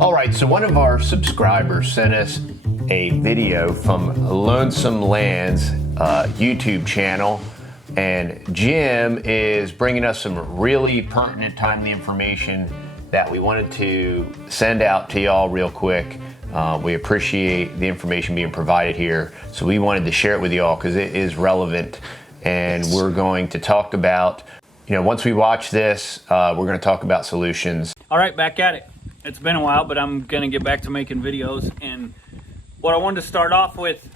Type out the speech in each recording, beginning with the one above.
All right, so one of our subscribers sent us a video from Lonesome Land's YouTube channel, and Jim is bringing us some really pertinent, timely information that we wanted to send out to y'all real quick. We appreciate the information being provided here, so we wanted to share it with y'all because it is relevant, and we're going to talk about, once we watch this, we're going to talk about solutions. All right, back at it. It's been a while, but I'm going to get back to making videos. And what I wanted to start off with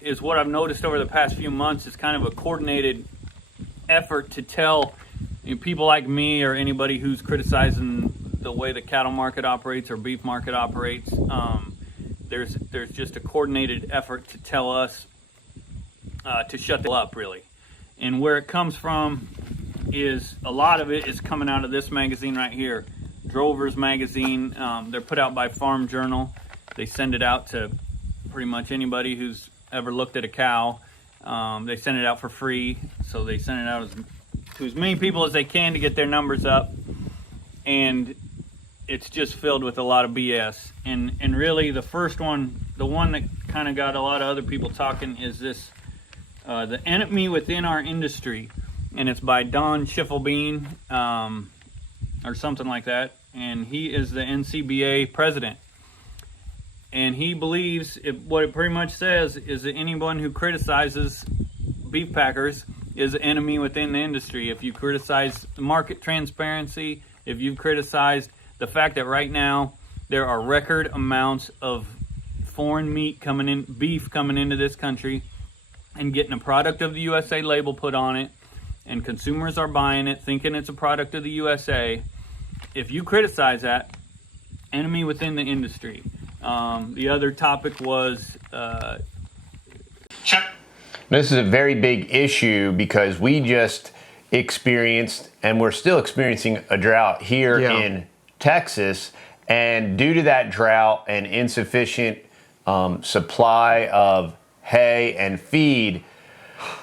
is what I've noticed over the past few months is kind of a coordinated effort to tell people like me or anybody who's criticizing the way the cattle market operates or beef market operates. There's just a coordinated effort to tell us to shut up, really. And where it comes from is a lot of it is coming out of this magazine right here. Drover's magazine. They're put out by Farm Journal. They send it out to pretty much anybody who's ever looked at a cow. They send it out for free, so they send it out to as many people as they can to get their numbers up. And it's just filled with a lot of BS. And really, the first one, the one that kind of got a lot of other people talking, is this: The Enemy Within Our Industry, and it's by Don Schiffelbein, or something like that, and he is the NCBA president. And he believes, what it pretty much says is that anyone who criticizes beef packers is an enemy within the industry. If you criticize market transparency, if you've criticized the fact that right now there are record amounts of foreign meat coming in, beef coming into this country, and getting a product of the USA label put on it, and consumers are buying it thinking it's a product of the USA. If you criticize that, enemy within the industry. The other topic was This is a very big issue because we just experienced, and we're still experiencing, a drought here in Texas. And due to that drought and insufficient supply of hay and feed,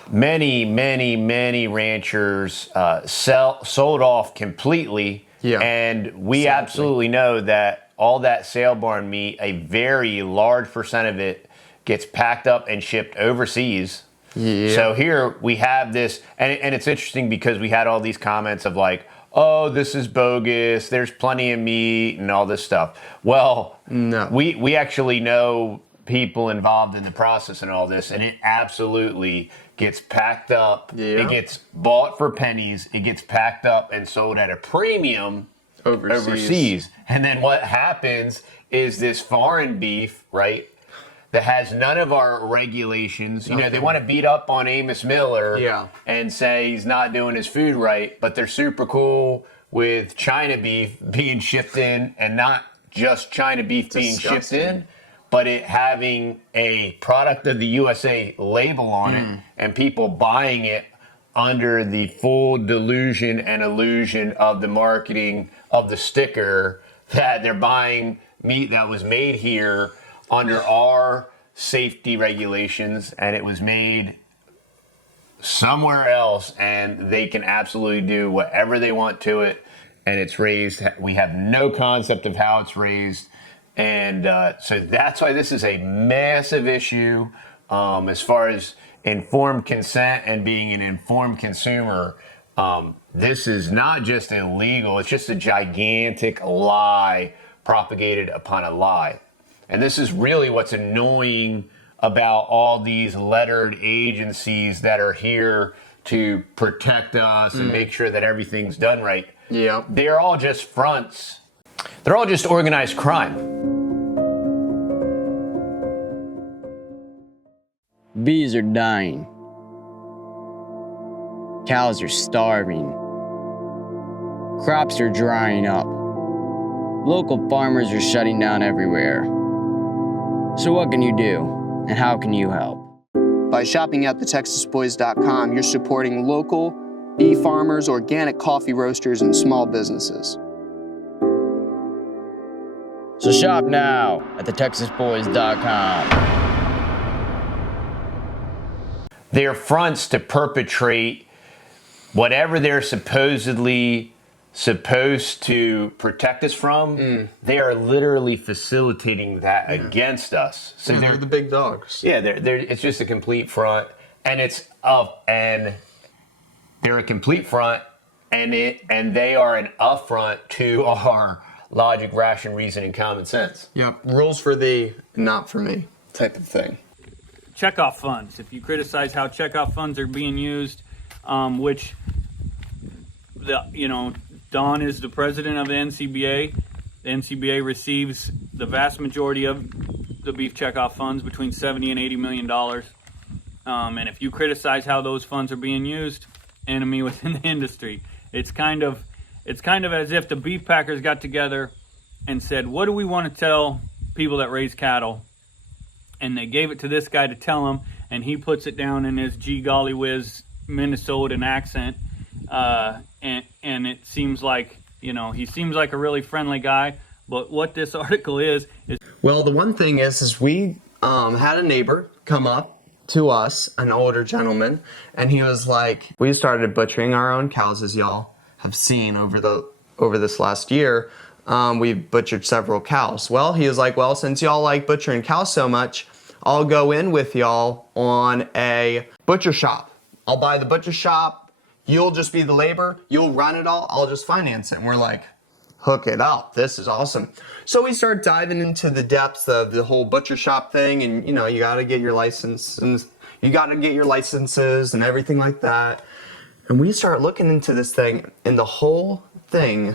many ranchers sold off completely. And we absolutely know that all that sale barn meat, a very large percent of it, gets packed up and shipped overseas. So here we have this, and it's interesting because we had all these comments of like, oh, this is bogus, there's plenty of meat and all this stuff. Well, no, we actually know people involved in the process and all this, and it absolutely gets packed up. It gets bought for pennies. It gets packed up and sold at a premium overseas. And then what happens is this foreign beef, right, that has none of our regulations. They want to beat up on Amos Miller and say he's not doing his food right, but they're super cool with China beef being shipped in, and not just China beef being shipped in, but it having a product of the USA label on it, and people buying it under the full delusion and illusion of the marketing of the sticker that they're buying meat that was made here under our safety regulations, and it was made somewhere else, and they can absolutely do whatever they want to it, and it's raised. We have no concept of how it's raised. And so that's why this is a massive issue as far as informed consent and being an informed consumer. This is not just illegal, it's just a gigantic lie propagated upon a lie. And this is really what's annoying about all these lettered agencies that are here to protect us and make sure that everything's done right. They're all just fronts. They're all just organized crime. Bees are dying. Cows are starving. Crops are drying up. Local farmers are shutting down everywhere. So what can you do, and how can you help? By shopping at TheTexasBoys.com, you're supporting local bee farmers, organic coffee roasters, and small businesses. So shop now at TheTexasBoys.com. They're fronts to perpetrate whatever they're supposedly supposed to protect us from, they are literally facilitating that against us. So they're the big dogs. Yeah, it's just a complete front, and they're a complete front, and they are an affront to our logic, ration, reason, and common sense. Yep. Rules for thee, not for me, type of thing. Checkoff funds. If you criticize how checkoff funds are being used, which Don is the president of the NCBA. The NCBA receives the vast majority of the beef checkoff funds, between $70 and $80 million. And if you criticize how those funds are being used, enemy within the industry. It's kind of as if the beef packers got together and said, what do we want to tell people that raise cattle? And they gave it to this guy to tell them, and he puts it down in his gee golly whiz Minnesotan accent. And it seems like, he seems like a really friendly guy, but what this article is well, the one thing is we had a neighbor come up to us, an older gentleman, and he was like, we started butchering our own cows, as y'all have seen over this last year. We've butchered several cows. Well, he was like, well, since y'all like butchering cows so much, I'll go in with y'all on a butcher shop. I'll buy the butcher shop. You'll just be the labor. You'll run it all. I'll just finance it. And we're like, hook it up. This is awesome. So we start diving into the depths of the whole butcher shop thing. And, you got to get your license, and you got to get your licenses and everything like that. And we start looking into this thing, and the whole thing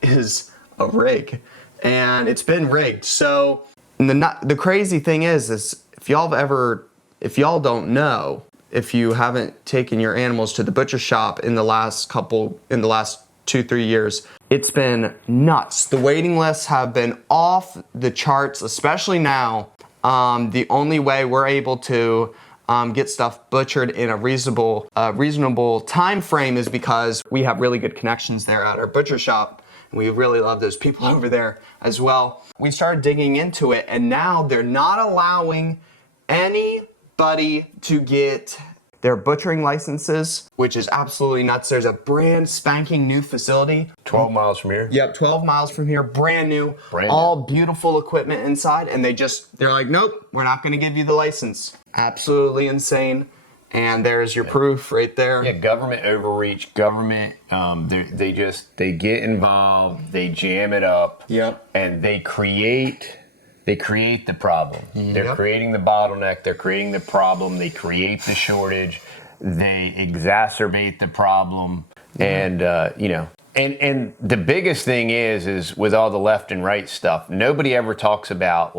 is a rig. And it's been rigged. So the crazy thing is if y'all don't know, if you haven't taken your animals to the butcher shop in the last 2-3 years, it's been nuts. The waiting lists have been off the charts, especially now. The only way we're able to get stuff butchered in a reasonable time frame is because we have really good connections there at our butcher shop. We really love those people over there as well. We started digging into it, and now they're not allowing anybody to get their butchering licenses, which is absolutely nuts. There's a brand spanking new facility. 12 miles from here? Yep, 12 miles from here, brand new. All beautiful equipment inside, and they're like, nope, we're not gonna give you the license. Absolutely insane. And there's your proof right there. Yeah, government overreach, government, they get involved, they jam it up. Yep. And they create the problem. Yep. They're creating the bottleneck, they're creating the problem, they create the shortage, they exacerbate the problem. And, and the biggest thing is with all the left and right stuff, nobody ever talks about,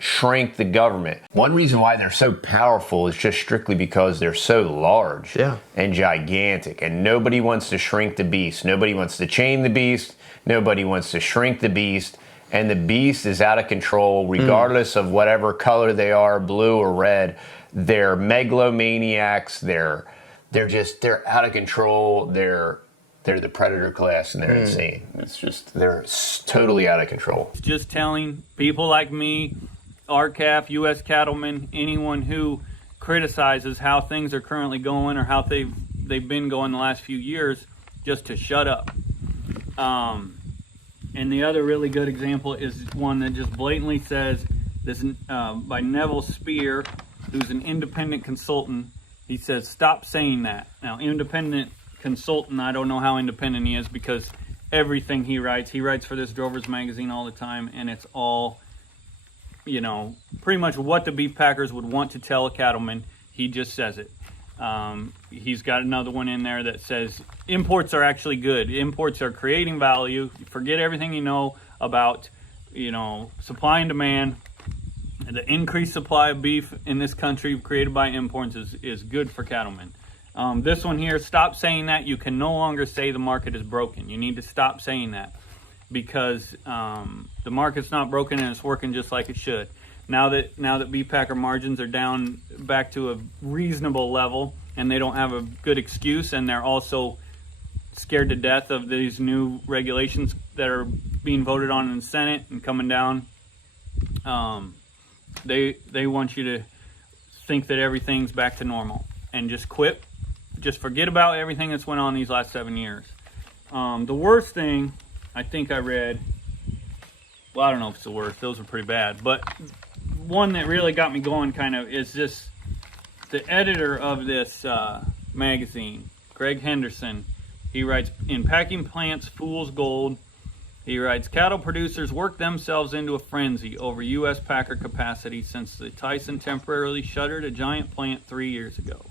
shrink the government. One reason why they're so powerful is just strictly because they're so large and gigantic, and nobody wants to shrink the beast. Nobody wants to chain the beast. Nobody wants to shrink the beast, and the beast is out of control regardless of whatever color they are, blue or red. They're megalomaniacs. They're out of control. They're the predator class, and they're insane. They're totally out of control. Just telling people like me, RCAF, U.S. Cattlemen, anyone who criticizes how things are currently going or how they've been going the last few years, just to shut up. And the other really good example is one that just blatantly says, this by Neville Spear, who's an independent consultant. He says, stop saying that. Now, independent consultant, I don't know how independent he is, because everything he writes for this Drovers magazine all the time, and it's all, pretty much what the beef packers would want to tell a cattleman. He just says it. He's got another one in there that says imports are actually good. Imports are creating value. Forget everything you know about, supply and demand. The increased supply of beef in this country created by imports is good for cattlemen. This one here, stop saying that. You can no longer say the market is broken. You need to stop saying that, because the market's not broken and it's working just like it should. Now that beef packer margins are down back to a reasonable level, and they don't have a good excuse, and they're also scared to death of these new regulations that are being voted on in the Senate and coming down. They want you to think that everything's back to normal and just quit. Just forget about everything that's went on these last 7 years. The worst thing I think I read, well, I don't know if it's the worst, those are pretty bad, but one that really got me going kind of is this, the editor of this magazine, Greg Henderson. He writes, in Packing Plants Fool's Gold, he writes, cattle producers work themselves into a frenzy over U.S. packer capacity since the Tyson temporarily shuttered a giant plant 3 years ago.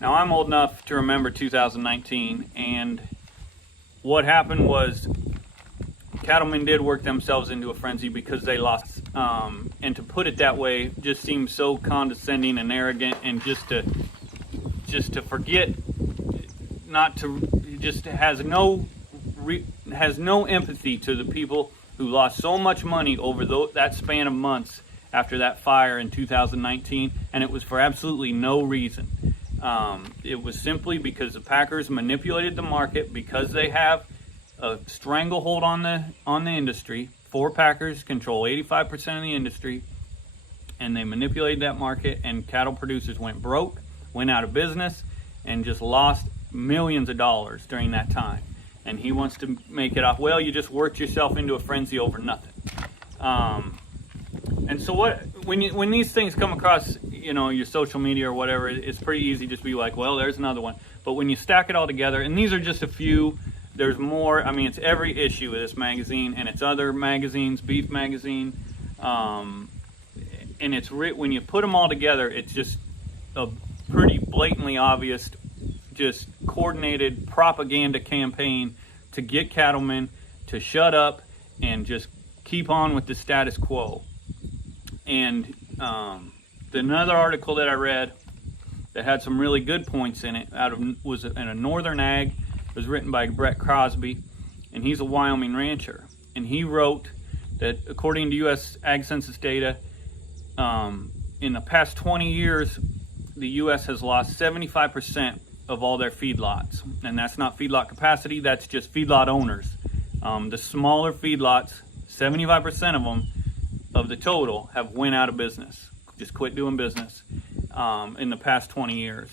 Now, I'm old enough to remember 2019, and what happened was cattlemen did work themselves into a frenzy because they lost. And to put it that way just seems so condescending and arrogant, and just to forget, not to, just has no empathy to the people who lost so much money over that span of months after that fire in 2019, and it was for absolutely no reason. It was simply because the packers manipulated the market because they have a stranglehold on the industry. 4 packers control 85% of the industry, and they manipulated that market, and cattle producers went broke, went out of business, and just lost millions of dollars during that time. And he wants to make it off, well, you just worked yourself into a frenzy over nothing. And so when these things come across, your social media or whatever, it's pretty easy just to be like, well, there's another one. But when you stack it all together, and these are just a few, there's more. I mean, it's every issue of this magazine, and it's other magazines, Beef Magazine, and it's when you put them all together, it's just a pretty blatantly obvious, just coordinated propaganda campaign to get cattlemen to shut up and just keep on with the status quo. And another article that I read that had some really good points in it was in a Northern Ag. It was written by Brett Crosby, and he's a Wyoming rancher. And he wrote that according to U.S. Ag Census data, in the past 20 years, the U.S. has lost 75% of all their feedlots. And that's not feedlot capacity, that's just feedlot owners. The smaller feedlots, 75% of them, of the total, have went out of business, just quit doing business in the past 20 years.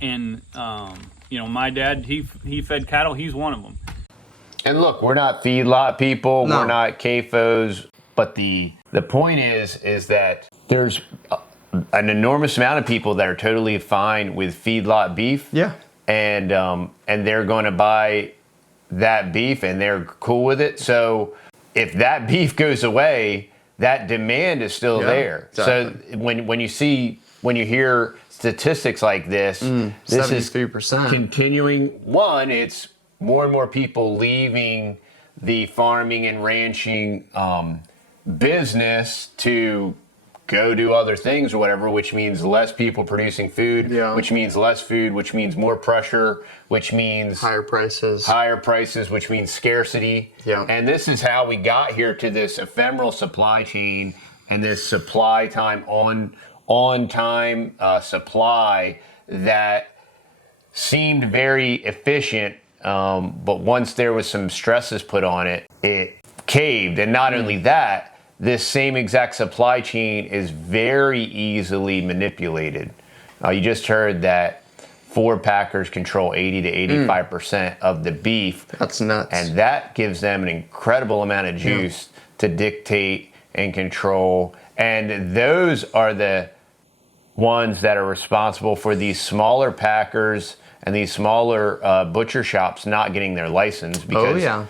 And, my dad, he fed cattle, he's one of them. And look, we're not feedlot people, No. we're not CAFOs, but the point is that there's an enormous amount of people that are totally fine with feedlot beef. Yeah. And they're going to buy that beef and they're cool with it. So if that beef goes away, that demand is still there. Exactly. So when you hear statistics like this, this 73%. is continuing. One, it's more and more people leaving the farming and ranching business to go do other things or whatever, which means less people producing food, which means less food, which means more pressure, which means higher prices, which means scarcity. And this is how we got here to this ephemeral supply chain and this supply time on time supply that seemed very efficient, but once there was some stresses put on it, it caved. And not only that, this same exact supply chain is very easily manipulated. You just heard that 4 packers control 80 to 85% of the beef. That's nuts. And that gives them an incredible amount of juice to dictate and control. And those are the ones that are responsible for these smaller packers and these smaller butcher shops not getting their license because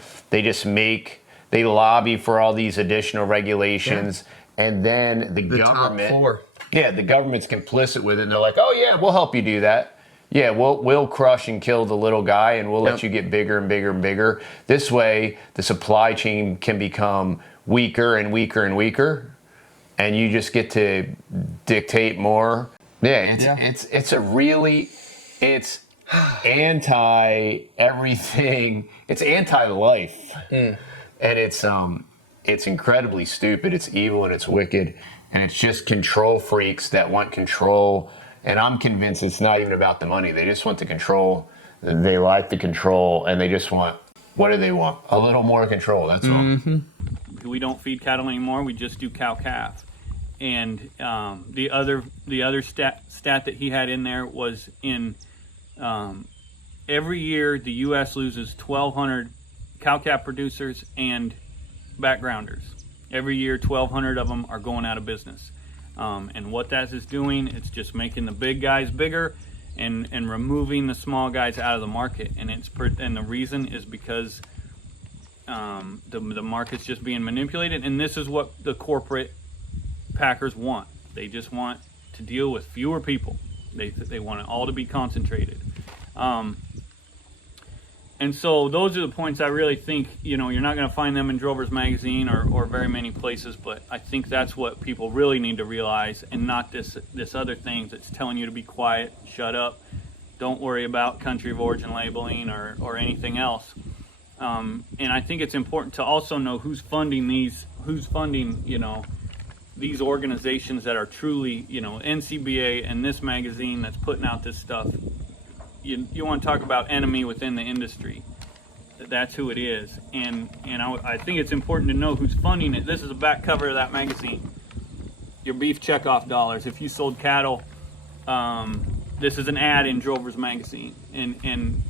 they lobby for all these additional regulations, and then the government, the government's complicit with it, and they're like, oh yeah, we'll help you do that. Yeah, we'll crush and kill the little guy, and we'll let you get bigger and bigger and bigger. This way, the supply chain can become weaker and weaker and weaker, and you just get to dictate more. It's anti everything. It's anti-life. And it's incredibly stupid, it's evil, and it's wicked. And it's just control freaks that want control. And I'm convinced it's not even about the money. They just want the control. They like the control, and they just want, what do they want? A little more control, that's all. We don't feed cattle anymore, we just do cow-calf. And the other stat that he had in there was in every year the U.S. loses 1,200 cow-calf producers and backgrounders. Every year 1,200 of them are going out of business. And what that is doing, it's just making the big guys bigger and removing the small guys out of the market. And the reason is because the market's just being manipulated, and this is what the corporate packers want. They just want to deal with fewer people. They want it all to be concentrated. And so those are the points I really think, you're not going to find them in Drover's Magazine or very many places, but I think that's what people really need to realize, and not this other thing that's telling you to be quiet, shut up, don't worry about country of origin labeling or anything else. And I think it's important to also know who's funding these organizations that are truly, NCBA and this magazine that's putting out this stuff. You want to talk about enemy within the industry. That's who it is. And I think it's important to know who's funding it. This is the back cover of that magazine. Your beef checkoff dollars. If you sold cattle, this is an ad in Drover's Magazine. And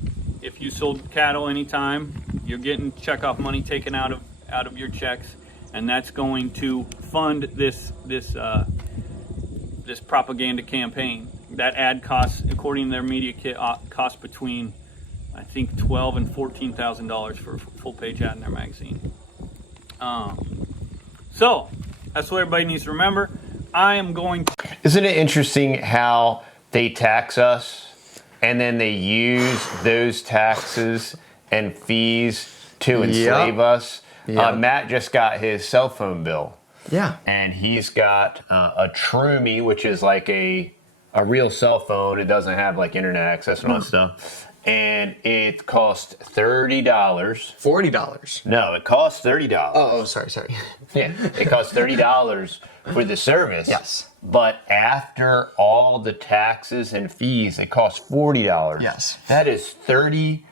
if you sold cattle anytime, you're getting checkoff money taken out of your checks, and that's going to fund this propaganda campaign. That ad costs, according to their media kit, costs between, I think, $12,000 and $14,000 for a full-page ad in their magazine. So that's what everybody needs to remember. Isn't it interesting how they tax us, and then they use those taxes and fees to enslave us? Matt just got his cell phone bill. Yeah. And he's got a Trumi, which is like a real cell phone. It doesn't have like internet access and all that stuff. And it cost $30. $40. No, it cost $30. Oh, sorry. Yeah, it cost $30 for the service. Yes. But after all the taxes and fees, it costs $40. Yes. That is 33%.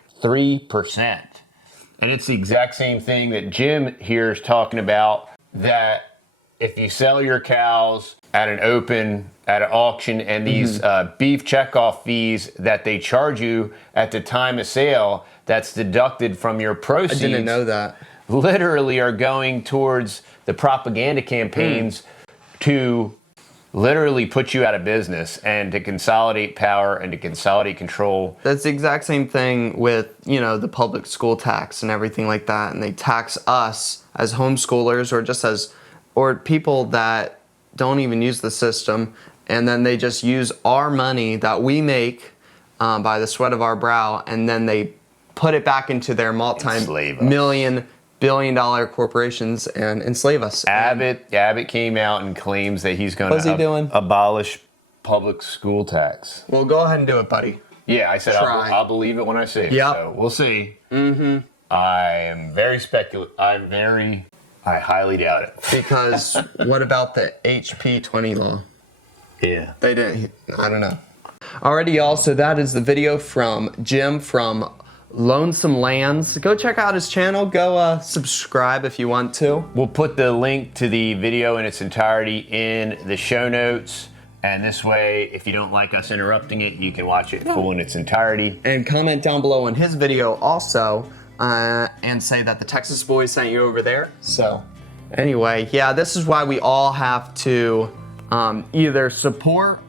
And it's the exact same thing that Jim here is talking about, that if you sell your cows at an auction, and these beef checkoff fees that they charge you at the time of sale, that's deducted from your proceeds. I didn't know that. Literally are going towards the propaganda campaigns to literally put you out of business and to consolidate power and to consolidate control. That's the exact same thing with, the public school tax and everything like that. And they tax us as homeschoolers or people that don't even use the system. And then they just use our money that we make by the sweat of our brow, and then they put it back into their multi-million, billion-dollar corporations and enslave us. Abbott came out and claims that he's going to abolish public school tax. Well, go ahead and do it, buddy. Yeah, I said I'll believe it when I see it. Yep. So we'll see. Mm-hmm. I am very I highly doubt it. Because what about the HP 20 law? Yeah. They didn't. I don't know. Alrighty, y'all. So that is the video from Jim from Lonesome Lands. Go check out his channel. Go subscribe if you want to. We'll put the link to the video in its entirety in the show notes. And this way, if you don't like us interrupting it, you can watch it full in its entirety. And comment down below in his video also. And say that the Texas Boys sent you over there. So anyway, yeah, this is why we all have to either support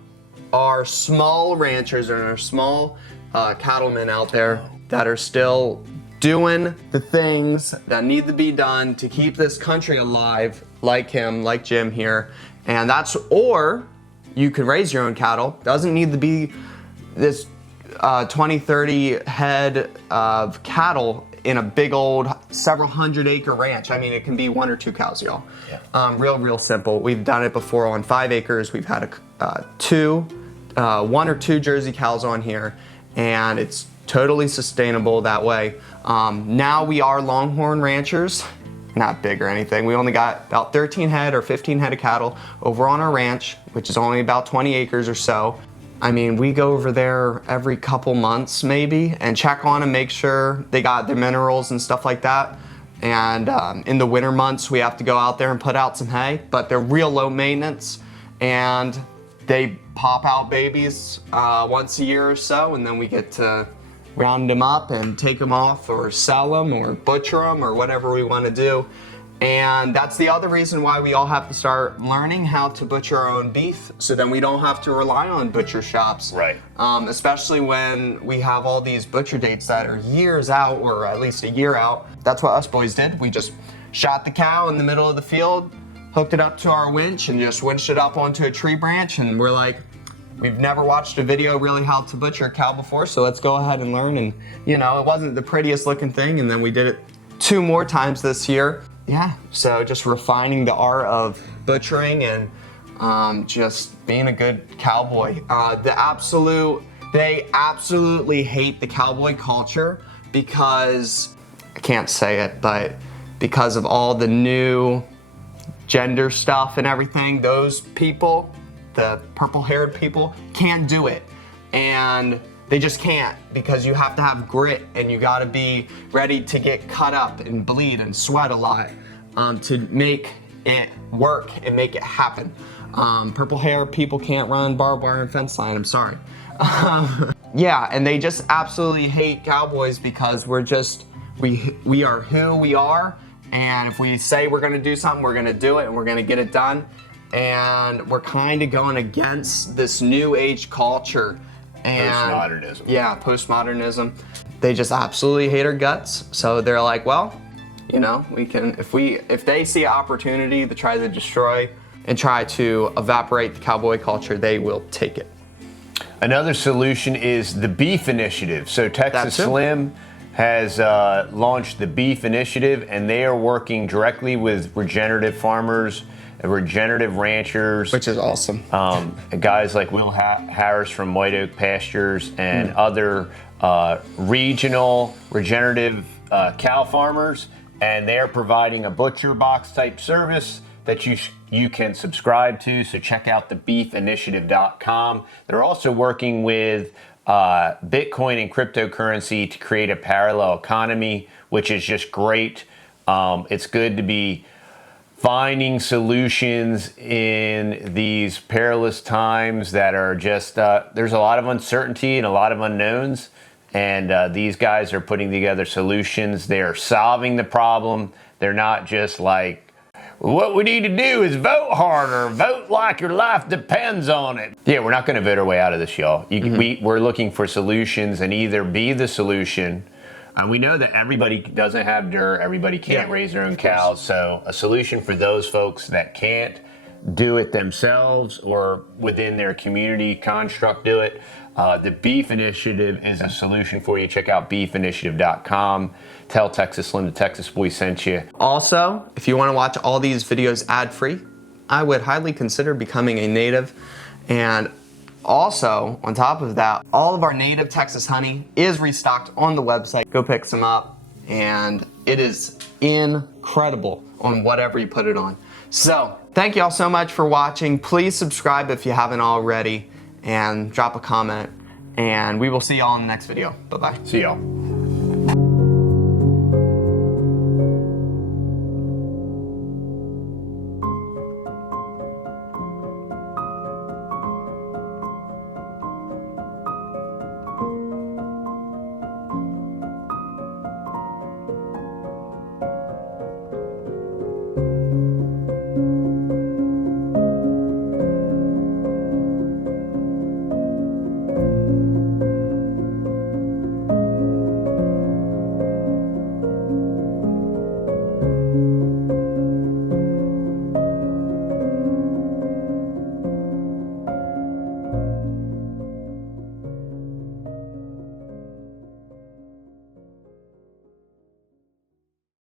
our small ranchers and our small cattlemen out there that are still doing the things that need to be done to keep this country alive, like him, like Jim here. And or you can raise your own cattle. Doesn't need to be this 20, 30 head of cattle in a big old several 100-acre ranch. I mean, it can be 1 or 2 cows, y'all. Yeah. Real simple. We've done it before on 5 acres. We've had 1 or 2 Jersey cows on here, and it's totally sustainable that way. Now we are Longhorn ranchers, not big or anything. We only got about 13 head or 15 head of cattle over on our ranch, which is only about 20 acres or so. I mean, we go over there every couple months maybe and check on them, make sure they got their minerals and stuff like that. And in the winter months, we have to go out there and put out some hay, but they're real low maintenance, and they pop out babies once a year or so, and then we get to round them up and take them off or sell them or butcher them or whatever we want to do. And that's the other reason why we all have to start learning how to butcher our own beef, so then we don't have to rely on butcher shops. Right. Especially when we have all these butcher dates that are years out, or at least a year out. That's what us boys did. We just shot the cow in the middle of the field, hooked it up to our winch, and just winched it up onto a tree branch. And we're like, we've never watched a video really how to butcher a cow before, so let's go ahead and learn. And you know, it wasn't the prettiest looking thing, and then we did it 2 more times this year. Yeah, so just refining the art of butchering and just being a good cowboy. They absolutely hate the cowboy culture because, I can't say it, but because of all the new gender stuff and everything, those people, the purple-haired people, can't do it. And they just can't, because you have to have grit and you gotta be ready to get cut up and bleed and sweat a lot to make it work and make it happen. Purple hair people can't run barbed wire and fence line, I'm sorry. Yeah, and they just absolutely hate cowboys because we are who we are, and if we say we're gonna do something, we're gonna do it and we're gonna get it done. And we're kind of going against this new age culture. And Postmodernism. Yeah, postmodernism. They just absolutely hate our guts. So they're like, well, you know, we can, if they see opportunity to try to destroy and try to evaporate the cowboy culture, they will take it. Another solution is the Beef Initiative. So Texas Slim has launched the Beef Initiative, and they are working directly with regenerative farmers, regenerative ranchers, which is awesome. Guys like Will Harris from White Oak Pastures and other regional regenerative cow farmers, and they're providing a butcher box type service that you can subscribe to. So check out thebeefinitiative.com. They're also working with Bitcoin and cryptocurrency to create a parallel economy, which is just great. It's good to be finding solutions in these perilous times that are just, there's a lot of uncertainty and a lot of unknowns, and these guys are putting together solutions. They're solving the problem. They're not just like, what we need to do is vote harder, vote like your life depends on it. Yeah, we're not gonna vote our way out of this, y'all. We're looking for solutions, and either be the solution. We know that everybody doesn't have dirt, everybody can't raise their own cows, so a solution for those folks that can't do it themselves or within their community construct do it. The Beef Initiative is a solution for you. Check out beefinitiative.com. Tell Texas Slim the Texas Boys sent you. Also, if you want to watch all these videos ad-free, I would highly consider becoming a native. And also, on top of that, all of our native Texas honey is restocked on the website. Go pick some up, and it is incredible on whatever you put it on. So, thank you all so much for watching. Please subscribe if you haven't already, and drop a comment, and we will see y'all in the next video. Bye-bye. See y'all.